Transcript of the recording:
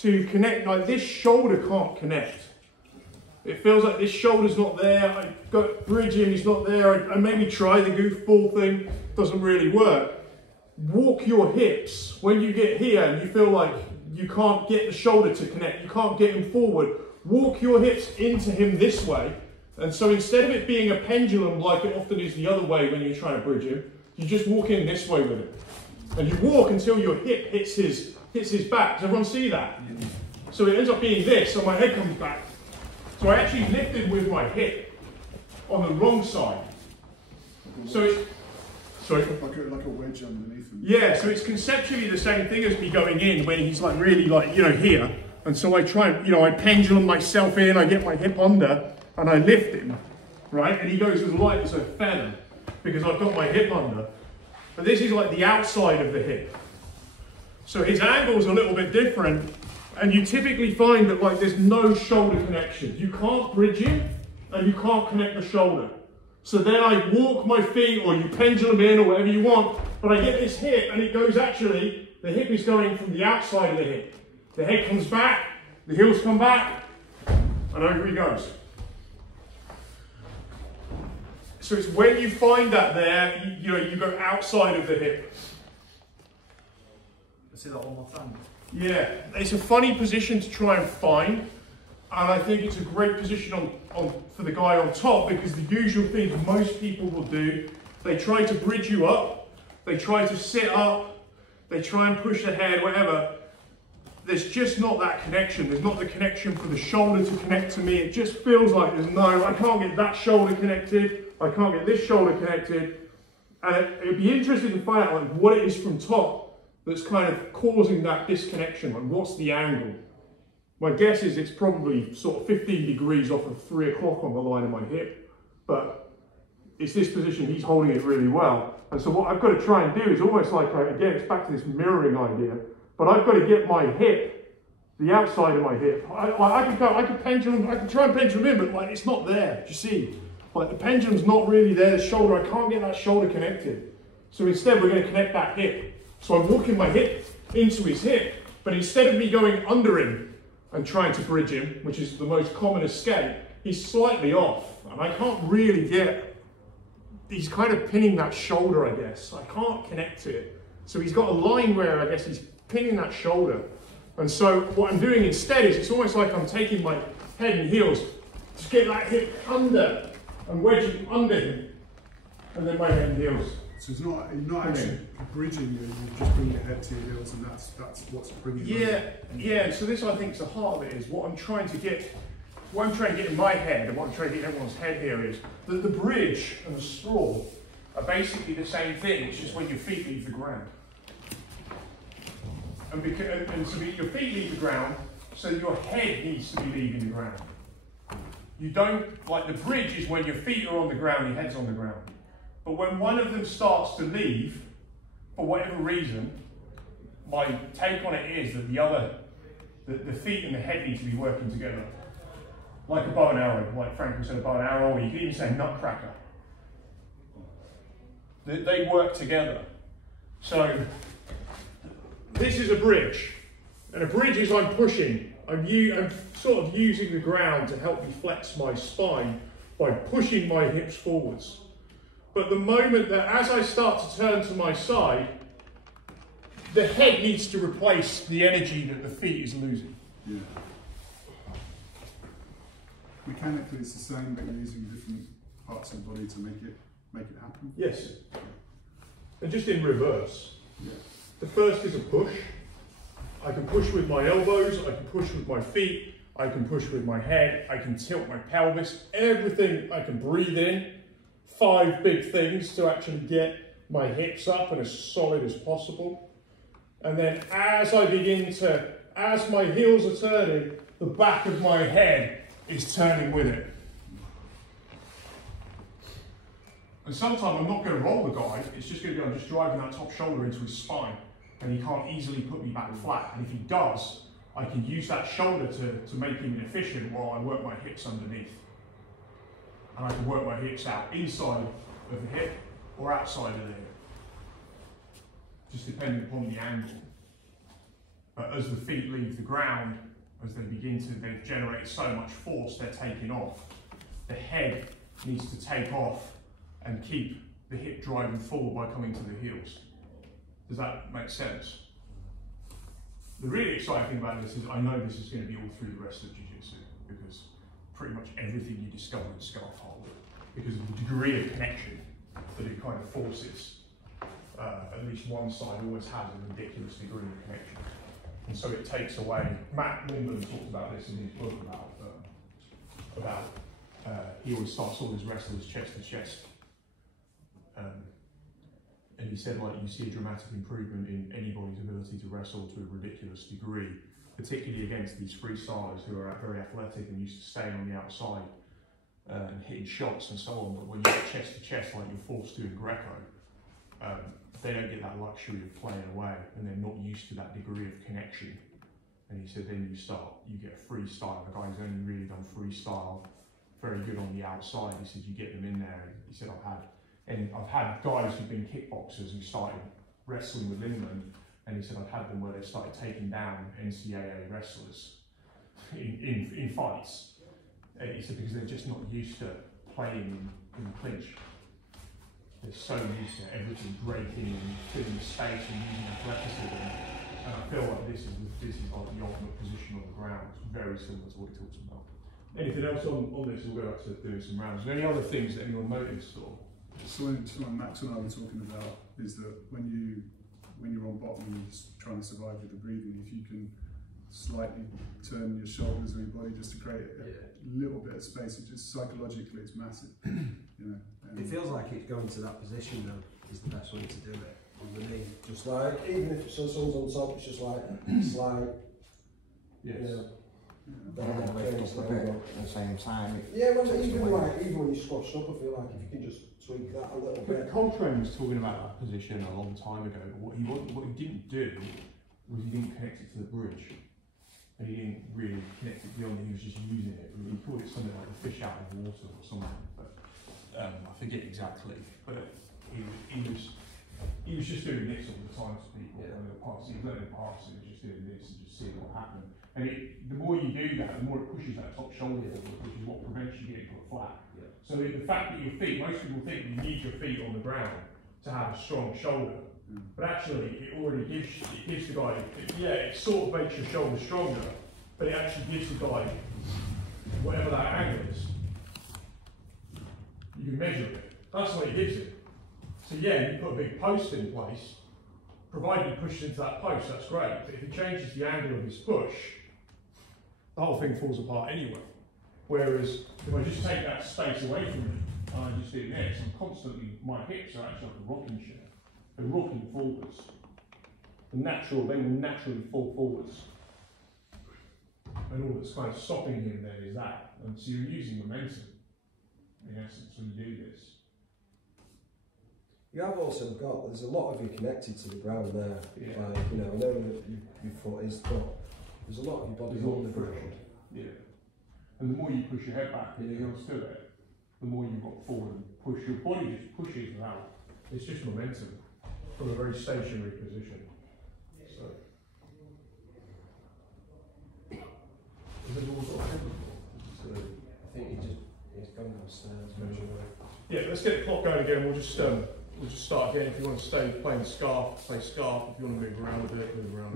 to connect, like this shoulder can't connect. It feels like this shoulder's not there. I got bridge him, he's not there. I maybe try the goofball thing, doesn't really work. Walk your hips when you get here and you feel like you can't get the shoulder to connect, you can't get him forward. Walk your hips into him this way. And so instead of it being a pendulum like it often is the other way when you're trying to bridge him, you just walk in this way with it. And you walk until your hip hits his back. Does everyone see that? So it ends up being this, so my head comes back. So I actually lifted with my hip on the wrong side. So it's, sorry? Like a wedge underneath him. Yeah, so it's conceptually the same thing as me going in when he's like really like, you know, here. And so I try, you know, I pendulum myself in, I get my hip under, and I lift him, right? And he goes as light as a feather because I've got my hip under. But this is like the outside of the hip. So his angle's a little bit different, and you typically find that like there's no shoulder connection. You can't bridge him, and you can't connect the shoulder. So then I walk my feet, or you pendulum in, or whatever you want, but I get this hip, and it goes actually, the hip is going from the outside of the hip. The head comes back, the heels come back, and over he goes. So it's when you find that there, you know, you go outside of the hip. I see that on my thumb. Yeah, it's a funny position to try and find, and I think it's a great position for the guy on top, because the usual thing most people will do, they try to bridge you up, they try to sit up, they try and push the head, whatever. There's just not that connection. There's not the connection for the shoulder to connect to me. It just feels like there's no, I can't get that shoulder connected, I can't get this shoulder connected. And it'd be interesting to find out like what it is from top that's kind of causing that disconnection. Like what's the angle? My guess is it's probably sort of 15 degrees off of 3 o'clock on the line of my hip, but it's this position, he's holding it really well. And so what I've got to try and do is almost like, again, it's back to this mirroring idea, but I've got to get my hip, the outside of my hip. I can try and pendulum in, but like it's not there, do you see? Like the pendulum's not really there, the shoulder, I can't get that shoulder connected. So instead we're going to connect that hip. So I'm walking my hip into his hip, but instead of me going under him and trying to bridge him, which is the most common escape, he's slightly off. And I can't really get, he's kind of pinning that shoulder, I guess. I can't connect to it. So he's got a line where I guess he's pinning that shoulder. And so what I'm doing instead is it's almost like I'm taking my head and heels, just get that hip under and wedging under him, and then my head and heels. So it's not, you're not actually bridging you, you just bring your head to your heels, and that's what's bringing you. Yeah, so this I think is the heart of it, is what I'm trying to get in my head, and what I'm trying to get in everyone's head here is that the bridge and the sprawl are basically the same thing, it's just when your feet leave the ground. And so your feet leave the ground, so your head needs to be leaving the ground. You don't, like the bridge is when your feet are on the ground, your head's on the ground. But when one of them starts to leave, for whatever reason, my take on it is that the feet and the head need to be working together. Like a bow and arrow, like Franco said, a bow and arrow, or you could even say nutcracker. They work together. So, this is a bridge. And a bridge is I'm pushing. I'm sort of using the ground to help me flex my spine by pushing my hips forwards. But the moment that as I start to turn to my side, the head needs to replace the energy that the feet is losing. Yeah. Mechanically it's the same, but you're using different parts of the body to make it happen. Yes. And just in reverse. Yeah. The first is a push. I can push with my elbows, I can push with my feet, I can push with my head, I can tilt my pelvis, everything I can breathe in. 5 big things to actually get my hips up and as solid as possible. And then as my heels are turning, the back of my head is turning with it. And sometimes I'm not going to roll the guy, it's just going to be I'm just driving that top shoulder into his spine, and he can't easily put me back flat. And if he does, I can use that shoulder to make him inefficient while I work my hips underneath. And I can work my hips out inside of the hip or outside of the hip, just depending upon the angle. But as the feet leave the ground, as they begin to, they've generated so much force, they're taking off. The head needs to take off and keep the hip driving forward by coming to the heels. Does that make sense? The really exciting thing about this is I know this is going to be all through the rest of Jiu-Jitsu, because pretty much everything you discover in scarf hold, because of the degree of connection that it kind of forces. At least one side always has a ridiculous degree of connection. And so it takes away, Matt Lindman talks about this in his book about he always starts all his wrestlers chest to chest. And he said, like, you see a dramatic improvement in anybody's ability to wrestle to a ridiculous degree, particularly against these freestylers who are very athletic and used to staying on the outside and hitting shots and so on. But when you get chest to chest, like you're forced to in Greco, they don't get that luxury of playing away, and they're not used to that degree of connection. And he said, then you get freestyle. The guy who's only really done freestyle, very good on the outside. He said, you get them in there. He said, I've had guys who've been kickboxers who started wrestling with Lindman, and he said, I've had them where they started taking down NCAA wrestlers in fights. And he said, because they're just not used to playing in the clinch. They're so used to everything breaking and filling space and using athleticism. And I feel like this is like the ultimate position on the ground. It's very similar to what he talks about. Anything else on this? We'll go back to doing some rounds. Are there any other things that anyone noticed? Or? So what Max and I were talking about is that when you're on bottom and you're just trying to survive with the breathing, if you can slightly turn your shoulders or your body just to create a little bit of space, it just psychologically it's massive. You know. It feels like it's going to that position though is the best way to do it on the knee. Just like, even if someone's on top, it's just like slide. Yes. You know, Lift up a bit at the same time. Yeah, even when you're squashed up, I feel like if you can just tweak that a little bit. Coltrane was talking about that position a long time ago, but what he didn't do was he didn't connect it to the bridge. And he didn't really connect it beyond, he was just using it. He called it something like the fish out of water or something, but I forget exactly. But he was just doing this all the time to people. Yeah. He was letting them pass and just doing this and just seeing what happened. And the more you do that, the more it pushes that top shoulder forward, which is what prevents you getting put flat. Yeah. So the fact that your feet, most people think you need your feet on the ground to have a strong shoulder. But actually, it already gives the guy, it sort of makes your shoulder stronger, but it actually gives the guy whatever that angle is. You can measure it. That's what it gives it. So yeah, you put a big post in place, provided he pushes into that post, that's great. But if he changes the angle of his push, the whole thing falls apart anyway. Whereas if I just take that space away from me and I just do this, my hips are actually like a rocking chair. They're rocking forwards. They will naturally fall forwards. And all that's kind of stopping him then is that. And so you're using momentum, in essence, when you do this. You have also got, there's a lot of you connected to the ground there. Yeah. Like, I know that your foot is, but there's a lot of your body on the ground. Yeah. And the more you push your head back and you're still there, the more you've got forward and push. Your body just pushes without. It's just momentum from a very stationary position. So. Is it all got I think he's gone downstairs. Yeah, let's get the clock going again. We'll just start again. If you want to stay playing scarf, play scarf. If you want to move around with it, move around.